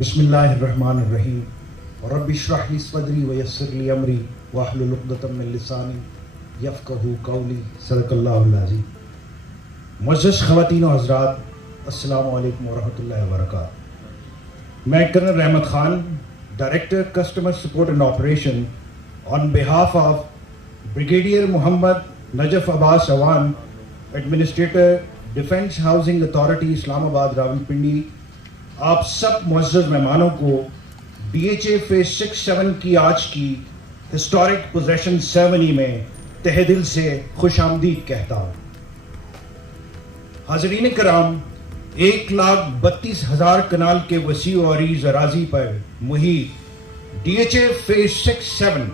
بسم اللہ الرحمن الرحیم رب اشرح لی صدری ویسر لی امری واحلل عقدۃ من لسانی یفقہوا قولی صدق اللہ العظیم۔ معزز خواتین و حضرات، السلام علیکم ورحمۃ اللہ وبرکاتہ۔ میں colonel Rahmat Khan, director customer support and operation, on behalf of brigadier Muhammad Najaf Abbas Awan, administrator defence housing authority Islamabad Rawalpindi, آپ سب معزز مہمانوں کو ڈی ایچ اے فیز 6-7 کی آج کی ہسٹورک پوزیشن سیرمنی میں تہہ دل سے خوش آمدید کہتا ہوں۔ حاضرین کرام، 1,32,000 کنال کے وسیع و عریض اراضی پر محیط ڈی ایچ اے فیز 6-7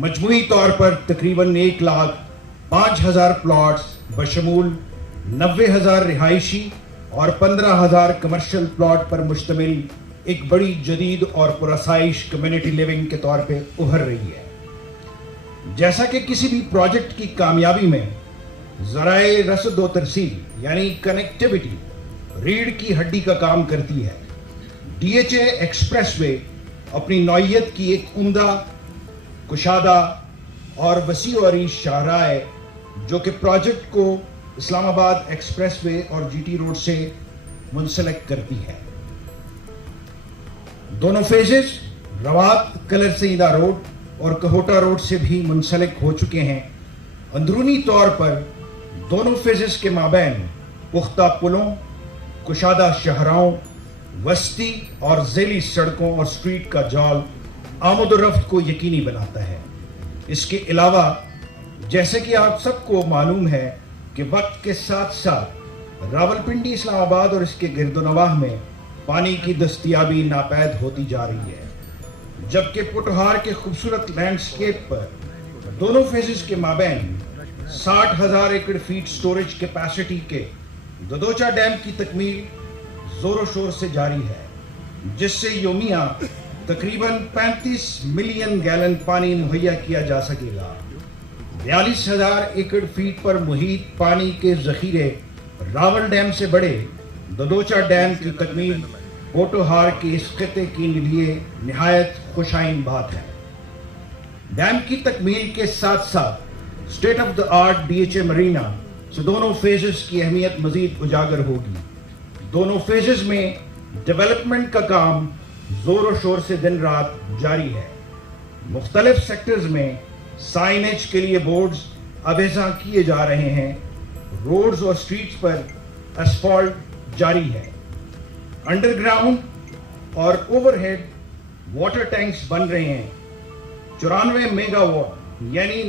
مجموعی طور پر تقریباً 1,05,000 پلاٹس بشمول 90,000 رہائشی اور 15,000 کمرشل پلاٹ پر مشتمل ایک بڑی جدید اور پرآسائش کمیونٹی لیونگ کے طور پہ ابھر رہی ہے۔ جیسا کہ کسی بھی پروجیکٹ کی کامیابی میں ذرائع رسد و ترسیل یعنی کنیکٹیوٹی ریڑھ کی ہڈی کا کام کرتی ہے، ڈی ایچ اے ایکسپریس وے اپنی نوعیت کی ایک عمدہ، کشادہ اور وسیع و عریض شاہراہ ہے جو کہ پروجیکٹ کو اسلام آباد ایکسپریس وے اور جی ٹی روڈ سے منسلک کرتی ہے۔ دونوں فیزز روات کلر سیدہ روڈ اور کہوٹا روڈ سے بھی منسلک ہو چکے ہیں۔ اندرونی طور پر دونوں فیزز کے مابین پختہ پلوں، کشادہ شاہراہوں، وسطی اور ذیلی سڑکوں اور سٹریٹ کا جال آمد و رفت کو یقینی بناتا ہے۔ اس کے علاوہ جیسے کہ آپ سب کو معلوم ہے کہ وقت کے ساتھ ساتھ راولپنڈی اسلام آباد اور اس کے گرد و نواح میں پانی کی دستیابی ناپید ہوتی جا رہی ہے، جبکہ پوٹھوہار کے خوبصورت لینڈسکیپ پر دونوں فیزز کے مابین 60,000 ایکڑ فیٹ سٹوریج کیپیسٹی کے ددوچا ڈیم کی تکمیل زور و شور سے جاری ہے، جس سے یومیہ تقریباً 35 ملین گیلن پانی مہیا کیا جا سکے گا۔ 42,000 ایکڑ فیٹ پر محیط پانی کے ذخیرے راول ڈیم سے بڑے ددوچا ڈیم کی تکمیل پوٹھوہار کے اس خطے کے لیے نہایت خوشائن بات ہے۔ ڈیم کی تکمیل کے ساتھ ساتھ state of the art D H A Marina سے دونوں فیزز کی اہمیت مزید اجاگر ہوگی۔ دونوں فیزز میں ڈیولپمنٹ کا کام زور و شور سے دن رات جاری ہے۔ مختلف سیکٹرز میں سائنیج کے لیے بورڈز اویزاں کیے جا رہے ہیں، روڈز اور سٹریٹس پر اسفالٹ جاری ہے، انڈر گراؤنڈ اور اوور ہیڈ واٹر ٹینکس بن رہے ہیں۔ 94 میگا واٹ یعنی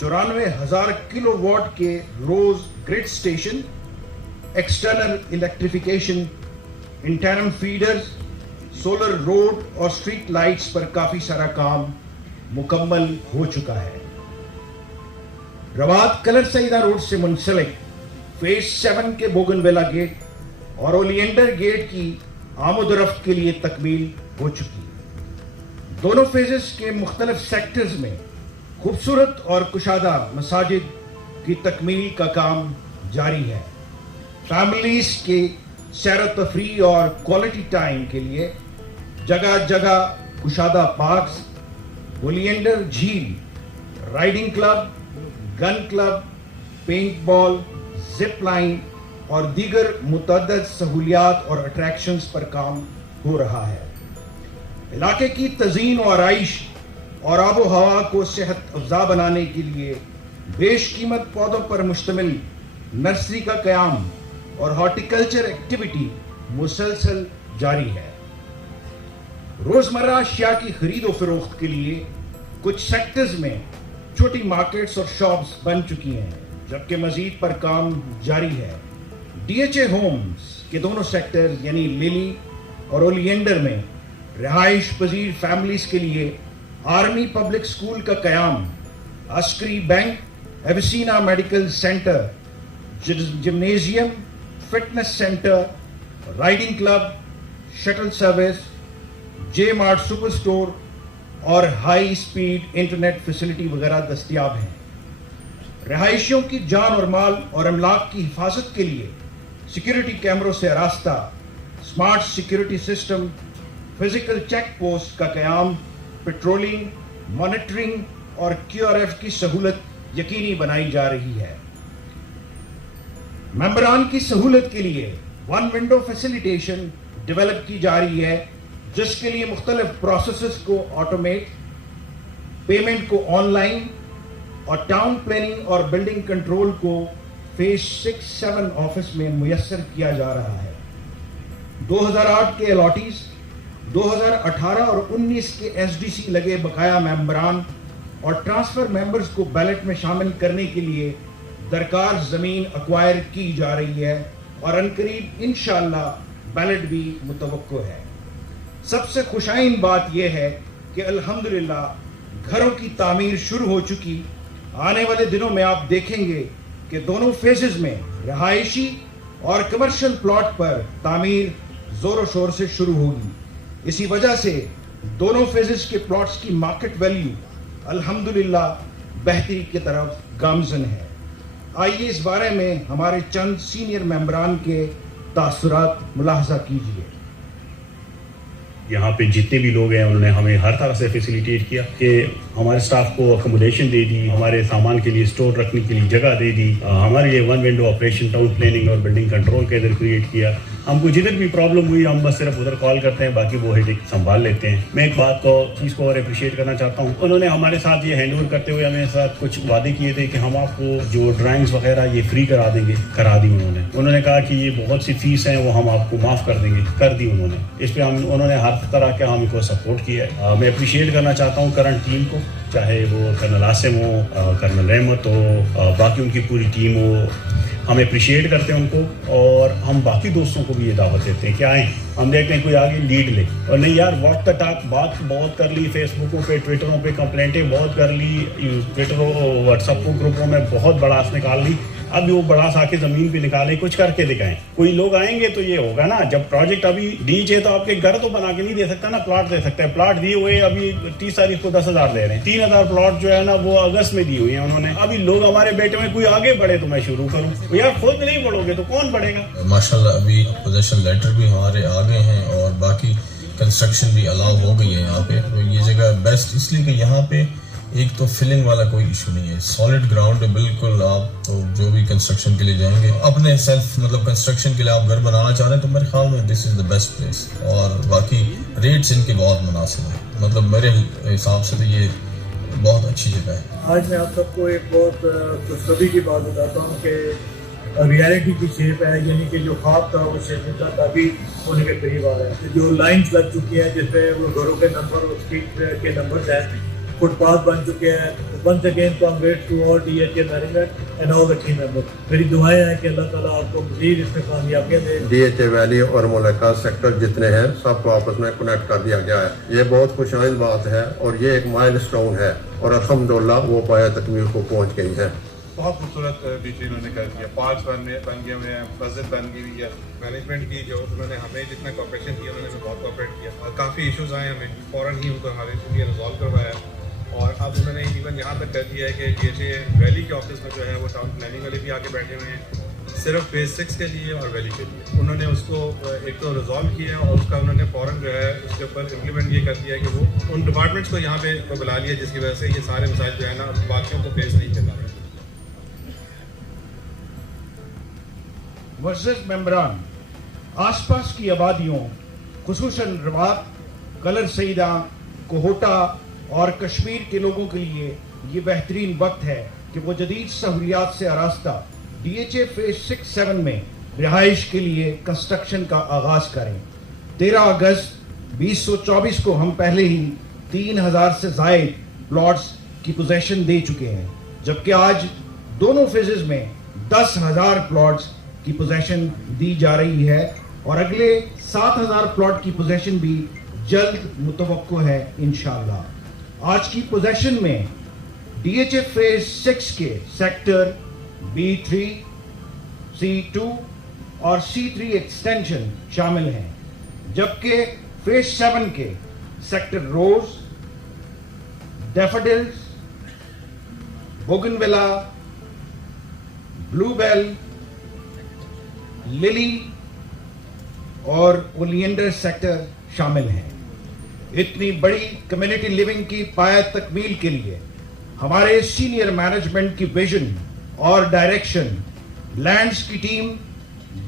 94,000 کلو واٹ کے روز grid station, external electrification, interim feeders, solar road اور سٹریٹ لائٹس پر کافی سارا کام مکمل ہو چکا ہے۔ روات کلر سیدہ روڈ سے منسلک فیز 7 کے بوگن ویلا گیٹ اور اولینڈر گیٹ کی آمد و رفت کے لیے تکمیل ہو چکی ہے۔ دونوں فیزز کے مختلف سیکٹرز میں خوبصورت اور کشادہ مساجد کی تکمیل کا کام جاری ہے۔ فیملیز کے سیر و تفریح اور کوالٹی ٹائم کے لیے جگہ جگہ کشادہ پارکس، اولینڈر جھیل، رائڈنگ کلب، گن کلب، پینٹ بال، زپ لائن اور دیگر متعدد سہولیات اور اٹریکشنز پر کام ہو رہا ہے۔ علاقے کی تزئین و آرائش اور آب و ہوا کو صحت افزا بنانے کے لیے بیش قیمت پودوں پر مشتمل نرسری کا قیام اور ہارٹیکلچر ایکٹیویٹی مسلسل جاری ہے۔ روزمرہ اشیاء کی خرید و فروخت کے لیے کچھ سیکٹرز میں چھوٹی مارکیٹس اور شاپس بن چکی ہیں، جبکہ مزید پر کام جاری ہے۔ ڈی ایچ اے ہومز کے دونوں سیکٹرز یعنی للی اور اولینڈر میں رہائش پذیر فیملیز کے لیے آرمی پبلک اسکول کا قیام، Askari bank, Avicenna medical centre, gymnasium, fitness centre, riding club, shuttle service, J mart super store اور ہائی سپیڈ انٹرنیٹ فیسلٹی وغیرہ دستیاب ہیں۔ رہائشیوں کی جان اور مال اور املاک کی حفاظت کے لیے سیکیورٹی کیمروں سے آراستہ smart security system physical check post का क़याम पेट्रोलिंग, मॉनिटरिंग और QRF की सहूलत यकीनी बनाई जा रही है। मेंबरान की सहूलत के लिए वन विंडो फैसिलिटेशन डेवलप की जा रही है, जिसके लिए मुख्तलिफ प्रोसेसेस को ऑटोमेट, पेमेंट को ऑनलाइन और टाउन प्लानिंग और बिल्डिंग कंट्रोल को फेज 6-7 ऑफिस में मुयस्सर किया जा रहा है। 2008 के अलॉटीज, 2018 और 19 के SDC लगे बकाया मेंबरान और ट्रांसफर मेंबर्स को बैलेट में शामिल करने के लिए दरकार ज़मीन एक्वायर की जा रही है और अनकरीब इंशाअल्लाह बैलेट भी मुतवक्को है। सबसे खुशाइन बात यह है कि अल्हम्दुलिल्लाह घरों की तामीर शुरू हो चुकी। आने वाले दिनों में आप देखेंगे कि दोनों फेजेस में रहायशी और कमर्शियल प्लॉट पर तामीर जोरों शोर से शुरू होगी। इसी वजह से दोनों फेजेस के प्लॉट्स की मार्केट वैल्यू अल्हम्दुलिल्लाह बेहतरी की तरफ गामजन है। आइए इस बारे में हमारे चंद सीनियर मेंबरान के तासुरात मुलाहजा कीजिए। यहाँ पे जितने भी लोग हैं उन्होंने हमें हर तरह से फैसिलिटेट किया कि हमारे स्टाफ को अकोमोडेशन दे दी, हमारे सामान के लिए स्टोर रखने के लिए जगह दे दी, हमारे लिए one window operation town planning और बिल्डिंग कंट्रोल के इधर क्रिएट किया। हमको जिधर भी प्रॉब्लम हुई हम बस सिर्फ उधर कॉल करते हैं, बाकी वो हेडेक संभाल लेते हैं। मैं एक बात को चीज़ को और अप्रिशिएट करना चाहता हूँ, उन्होंने हमारे साथ ये हैंड ओवर करते हुए हमें साथ कुछ वादे किए थे कि हम आपको जो ड्राइंग्स वगैरह ये फ्री करा देंगे, करा दी उन्होंने कहा कि ये बहुत सी फीस हैं वो हम आपको माफ़ कर देंगे, कर दी उन्होंने। इस पर उन्होंने हर तरह का हमको सपोर्ट किया है। मैं अप्रिशिएट करना चाहता हूँ करंट टीम को, चाहे वो कर्नल आसिम हो, कर्नल रहमत हो, बाकी उनकी पूरी टीम हो। हम अप्रिशिएट करते हैं उनको और हम बाकी दोस्तों को भी ये दावत देते हैं कि आएँ, हम देखते हैं कोई आगे लीड ले। और नहीं यार वॉक द टॉक बात बहुत कर ली, फेसबुकों पे ट्विटरों पे कंप्लेंटें बहुत कर ली, ट्विटरों व्हाट्सएप ग्रुपों में बहुत बड़ास निकाल ली। अब वो बड़ास आके ज़मीन पे निकाले, कुछ करके दिखाएं। कोई लोग आएंगे तो ये होगा ना, जब प्रोजेक्ट अभी डीजे तो आपके घर तो बना के नहीं दे सकता ना, प्लॉट दे सकता है। प्लॉट दिए हुए अभी 30 तारीख को 10,000 दे रहे हैं, 3,000 प्लॉट जो है ना वो अगस्त में दी हुई है उन्होंने। अभी लोग हमारे बेटे में कोई आगे बढ़े तो मैं शुरू करूँ, यार खुद नहीं बढ़ोगे तो कौन बढ़ेगा। माशाल्लाह अभी पोजेशन लेटर भी हमारे आ गए हैं और बाकी कंस्ट्रक्शन भी अलाउ हो गई है यहाँ पे। तो ये जगह बेस्ट इसलिए कि यहाँ पे एक तो फिलिंग वाला कोई इशू नहीं है, सॉलिड ग्राउंड है बिल्कुल। आप तो जो भी कंस्ट्रक्शन के लिए जाएंगे अपने सेल्फ मतलब कंस्ट्रक्शन के लिए आप घर बनाना चाह रहे हैं तो मेरे ख्याल में this is the best place. और बाकी रेट्स इनके बहुत मुनासिब है, मतलब मेरे हिसाब से तो ये बहुत अच्छी जगह है। आज मैं आप सबको एक बहुत खुशखबरी की बात बताता हूँ कि रियलिटी की शेप है, यानी कि जो ख्वाब था वो शेप में था अभी होने के करीब आ रहा है। जो लाइन्स लग चुकी हैं जिसपे वो घरों के नंबर और स्ट्रीट के नंबर हैं, फुटपाथ बन चुके हैं। Once again congrats to all DHA management and all the team members. मेरी दुआएं हैं कि अल्लाह ताला आपको मज़ीद इसमें कामयाबियां दे। DHA वैली और मुलाकात सेक्टर जितने हैं सबको आपस में कनेक्ट कर दिया गया है। ये बहुत खुशहाल बात है और ये एक माइलस्टोन है और अल्हम्दुलिल्लाह वो पाया तकमील को पहुंच गई है। बहुत खूबसूरत बीच इन्होंने कर दिया, पार्क्स बन गए हुए हैं, मस्जिद बन गई हुई है। मैनेजमेंट की जो उन्होंने हमें जितना कोऑपरेशन किया उन्होंने हमें बहुत कोऑपरेट किया और काफ़ी इश्यूज आए हमें फ़ौरन ही उनको हमारे लिए रिजॉल्व करवाया। और अब उन्होंने इवन यहाँ तक कर दिया है कि DHA वैली के ऑफिस में जो है वो टाउन प्लानिंग वाले भी आके बैठे हुए हैं सिर्फ फेज 6 के लिए और वैली के लिए। उन्होंने उसको एक तो रिजॉल्व किया और उसका उन्होंने फ़ौरन जो है उसके ऊपर इम्प्लीमेंट ये कर दिया है कि वो उन डिपार्टमेंट्स को यहाँ पे बुला लिया जिसकी वजह से ये सारे मसाइल जो है ना बाकियों को फेस नहीं करना है। मुअज़्ज़ज़ मेंबरान, आसपास की आबादियों खुसूसन रवात, कलर सईदा, कोहोटा और कश्मीर के लोगों के लिए ये बेहतरीन वक्त है कि वो जदीद सहूलियात से आरास्ता DHA फेज 6-7 में रिहाइश के लिए कंस्ट्रक्शन का आगाज़ करें। 13 अगस्त 2024 को हम पहले ही 3,000 से ज़ायद प्लॉट्स की पोजेशन दे चुके हैं, जबकि आज दोनों फेजेस में 10,000 प्लॉट्स की पोजेशन दी जा रही है और अगले 7,000 प्लॉट की पोजेशन भी जल्द मुतवक्को है इंशाअल्लाह। आज की पोजेशन में DHA फेज 6 के सेक्टर B3, C2 और C3 एक्सटेंशन शामिल हैं, जबकि फेज 7 के सेक्टर रोज, डैफोडिल्स, बोगनविला, ब्लूबेल, लिली और ओलिएंडर सेक्टर शामिल हैं। इतनी बड़ी कम्युनिटी लिविंग की पाया तकमील के लिए हमारे सीनियर मैनेजमेंट की विजन और डायरेक्शन, लैंड्स की टीम,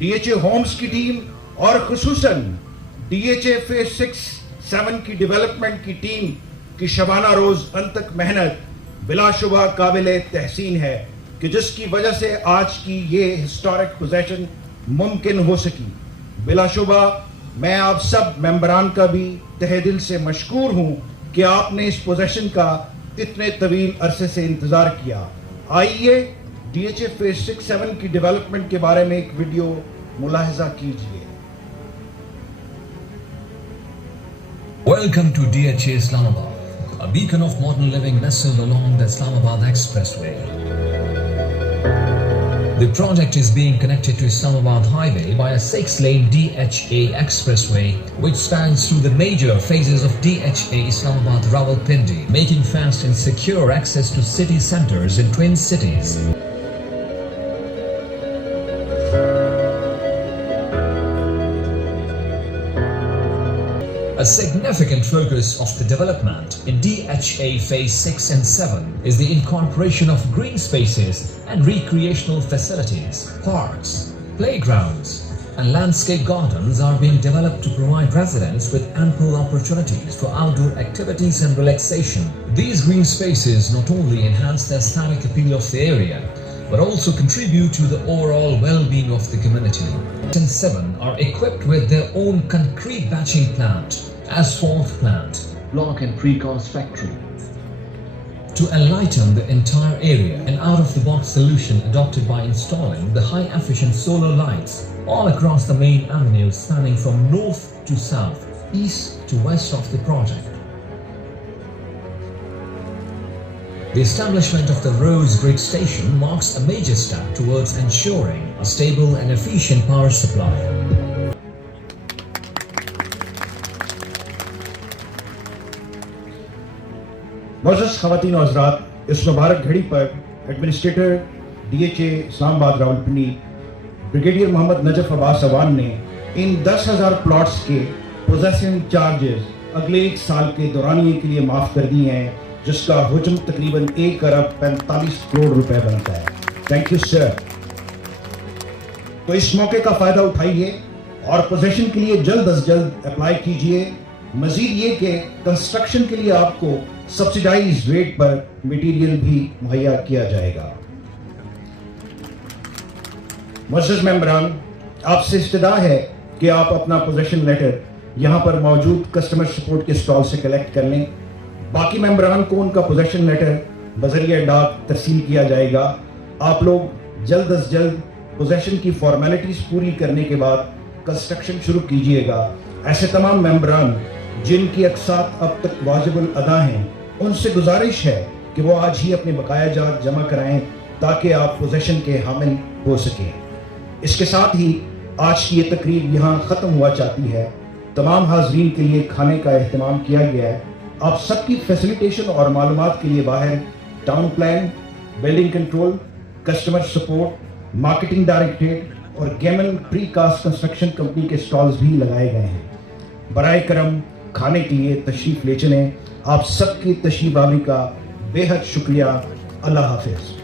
DHA होम्स की टीम और खुसूसन DHA फेज 6-7 की डेवलपमेंट की टीम की शबाना रोज अनतक मेहनत बिलाशुबा काबिले तहसीन है कि जिसकी वजह से आज की ये हिस्टोरिक पोजीशन मुमकिन हो सकी। बिलाशुबा मैं आप सब मेंबरान का भी तहे दिल से मशकूर हूं कि आपने इस पोजीशन का इतने तवील अरसे से इंतजार किया। आइए DHA फेज 6-7 की डेवलपमेंट के बारे में एक वीडियो मुलाहिजा कीजिए। Welcome to DHA Islamabad, a beacon of modern living nestled along the Islamabad Expressway. The project is being connected to Islamabad Highway by a 6-lane DHA Expressway which spans through the major phases of DHA Islamabad Rawalpindi, making fast and secure access to city centres in twin cities. A significant focus of the development in DHA Phase 6 and 7 is the incorporation of green spaces and recreational facilities. Parks, playgrounds, and landscape gardens are being developed to provide residents with ample opportunities for outdoor activities and relaxation. These green spaces not only enhance the aesthetic appeal of the area, but also contribute to the overall well-being of the community. 6 and 7 are equipped with their own concrete batching plant, asphalt plant, block and precast factory. To enlighten the entire area, an out-of-the-box solution adopted by installing the high-efficient solar lights all across the main avenue spanning from north to south, east to west of the project. The establishment of the Rose Grid Station marks a major step towards ensuring a stable and efficient power supply. मोअज़्ज़ज़ ख़वातीन और हज़रात, इस मुबारक घड़ी पर administrator DHA Islamabad Rawalpindi brigadier Mohammad Najaf Abbas Awan ने इन 10,000 plots के possessing charges अगले 1 साल के दौरानिए के लिए माफ़ कर दिए हैं, जिसका हुज्म तकरीबन 1 अरब 45 करोड़ रुपए बनता है। Thank you sir. तो इस मौके का फ़ायदा उठाइए और पोजेशन के लिए जल्द अज जल्द अप्लाई कीजिए। मजीद ये कि कंस्ट्रक्शन के लिए आपको सब्सिडाइज रेट पर मटेरियल भी मुहैया किया जाएगा। मुअज़्ज़ज़ मेंबरान, आपसे इस्तदा है कि आप अपना पोजेशन लेटर यहाँ पर मौजूद कस्टमर सपोर्ट के स्टॉल से कलेक्ट कर लें। बाकी मेंबरान को उनका पोजेशन लेटर बजरिया डाक तरसील किया जाएगा। आप लोग जल्द अज जल्द पोजेशन की फॉर्मेलिटीज पूरी करने के बाद कंस्ट्रक्शन शुरू कीजिएगा। ऐसे तमाम मेंबरान जिनकी अक़सात अब तक वाजिबुल अदा हैं, उनसे गुजारिश है कि वो आज ही अपने बकाया जात जमा कराएं ताकि आप पोजेशन के हामिल हो सकें। इसके साथ ही आज की ये तकरीब यहाँ ख़त्म हुआ चाहती है। तमाम हाज़रीन के लिए खाने का एहतमाम किया गया है। आप सबकी फैसिलिटेशन और मालूमात के लिए बाहर town plan, building control, customer support, marketing directorate और Gammon precast construction company के स्टॉल्स भी लगाए गए हैं। बराए करम खाने के लिए तशरीफ़ ले चलें। आप सबकी तशरीफ़ आवरी का बेहद शुक्रिया। अल्लाह हाफ़िज़।